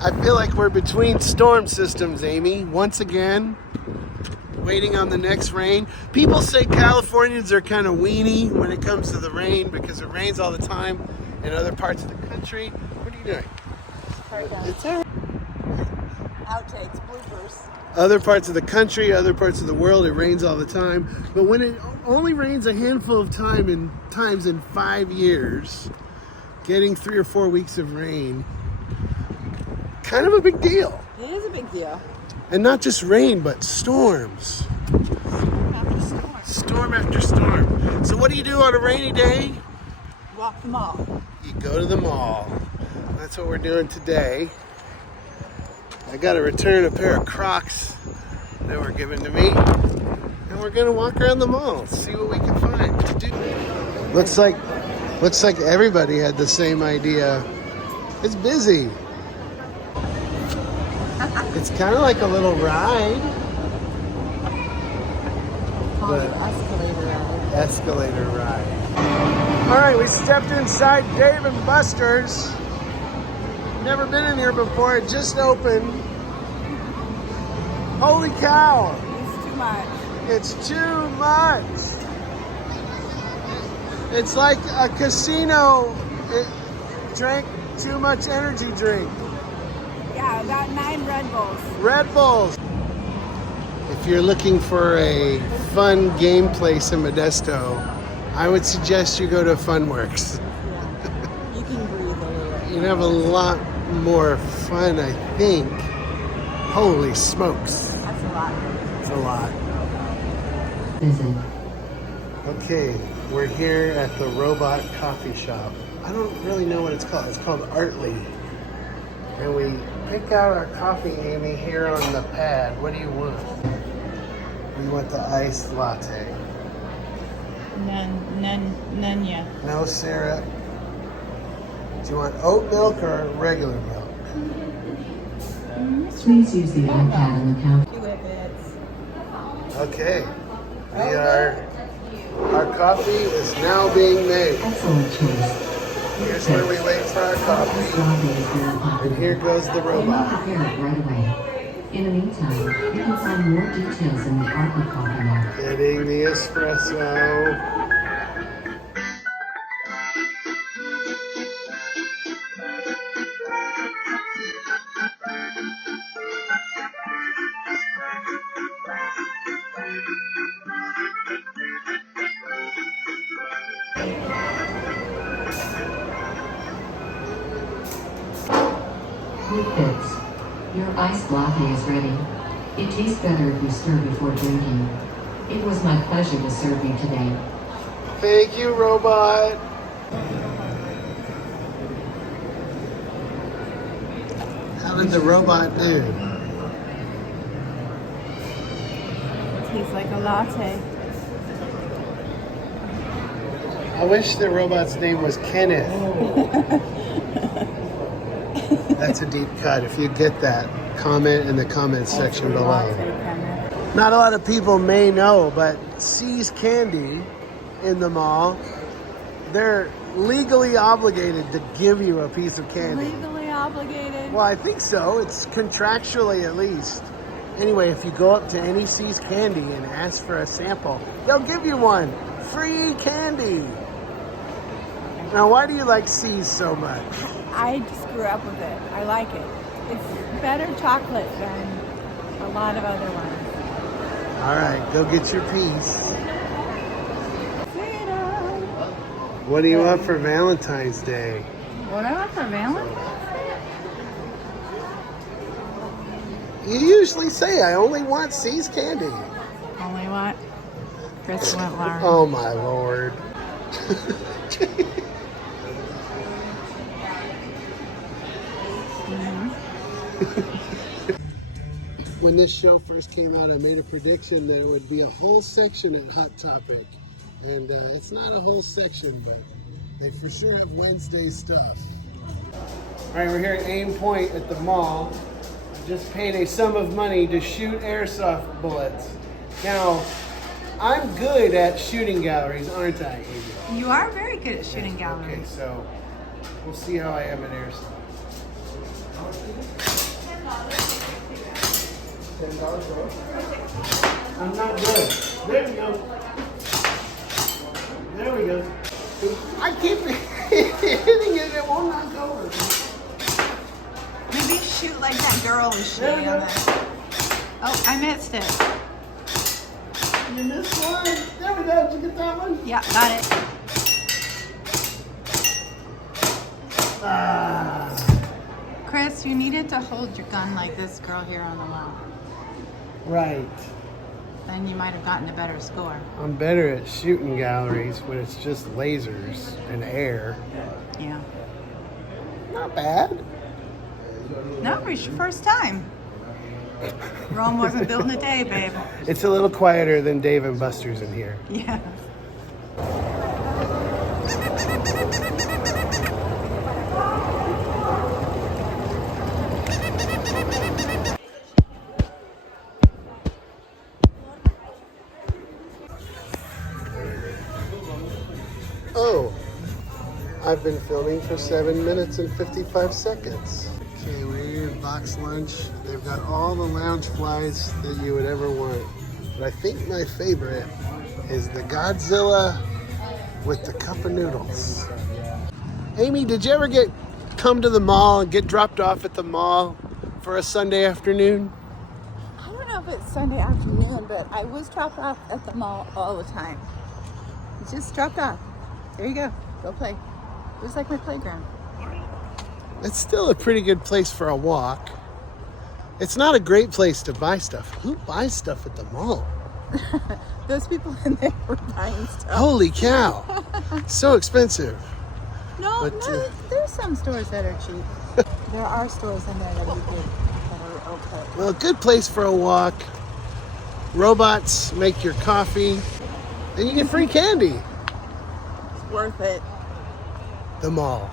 I feel like we're between storm systems, Amy. Once again, waiting on the next rain. People say Californians are kind of weenie when it comes to the rain because it rains all the time in other parts of the country. What are you doing? It's all right. Outtakes, bloopers. Other parts of the country, other parts of the world, it rains all the time. But when it only rains a handful of times in 5 years, getting 3 or 4 weeks of rain, kind of a big deal. It is a big deal. And not just rain, but storms. Storm after storm. Storm after storm. So what do you do on a rainy day? Walk the mall. You go to the mall. That's what we're doing today. I got to return a pair of Crocs that were given to me. And we're going to walk around the mall, see what we can find. Looks like everybody had the same idea. It's busy. It's kind of like a little ride. But escalator ride. All right, we stepped inside Dave & Buster's. Never been in here before. It just opened. Holy cow! It's too much. It's too much. It's like a casino. It drank too much energy drink. Yeah, about 9 Red Bulls. Red Bulls. If you're looking for a fun game place in Modesto, I would suggest you go to Funworks. Yeah. You can breathe a little. You'd have a lot more fun, I think. Holy smokes. That's a lot. It's a lot. Visit. Okay, we're here at the Robot Coffee Shop. I don't really know what it's called. It's called Artley. And we pick out our coffee, Amy, here on the pad. What do you want? We want the iced latte. None yet. No syrup. Do you want oat milk or regular milk? Please use the iPad on the counter. Do it, bits. Okay. Our coffee is now being made. Excellent choice. Here's where we wait for our coffee. And here goes the robot. Prepare it right away. In the meantime, you can find more details in the Artley Coffee Mug. Getting the espresso. Good bits. Your iced latte is ready. It tastes better if you stir before drinking. It was my pleasure to serve you today. Thank you, robot. How did the robot do? Tastes like a latte. I wish the robot's name was Kenneth. That's a deep cut. If you get that, comment in the comments section below. Not a lot of people may know, but C's Candy in the mall, they're legally obligated to give you a piece of candy. Legally obligated? Well, I think so. It's contractually at least. Anyway, if you go up to any C's Candy and ask for a sample, they'll give you one. Free candy. Now, why do you like C's so much? I just grew up with it. I like it. It's better chocolate than a lot of other ones. All right, go get your piece. What do you want for Valentine's Day? What do I want for Valentine's? You usually say, I only want C's Candy. Only what? Chris went learn. Oh, my Lord. When this show first came out, I made a prediction that it would be a whole section at Hot Topic. And it's not a whole section, but they for sure have Wednesday stuff. All right, we're here at Aim Point at the mall. Just paid a sum of money to shoot airsoft bullets. Now, I'm good at shooting galleries, aren't I, Amy? You are very good at shooting galleries. Okay, so we'll see how I am at airsoft. I'm not good. There we go. There we go. I keep hitting it, it won't knock over. Maybe shoot like that girl was There we shooting on go. that. Oh, I missed it. You missed one. There we go. Did you get that one? Yeah, got it. Ah. Chris, you needed to hold your gun like this girl here on the wall. Right. Then you might have gotten a better score. I'm better at shooting galleries when it's just lasers and air. Yeah. Not bad. No, it's your first time. Rome wasn't built in a day, babe. It's a little quieter than Dave and Buster's in here. Yeah. Oh, I've been filming for 7 minutes and 55 seconds. Okay, we're in box lunch. They've got all the lounge flies that you would ever want. But I think my favorite is the Godzilla with the cup of noodles. Amy, did you ever come to the mall and get dropped off at the mall for a Sunday afternoon? I don't know if it's Sunday afternoon, but I was dropped off at the mall all the time. Just dropped off. There you go. Go play. It was like my playground. It's still a pretty good place for a walk. It's not a great place to buy stuff. Who buys stuff at the mall? Those people in there were buying stuff. Holy cow. So expensive. No, But, no, there's some stores that are cheap. There are stores in there that are okay. Well, a good place for a walk. Robots make your coffee. And you get free candy. It's worth it. The mall.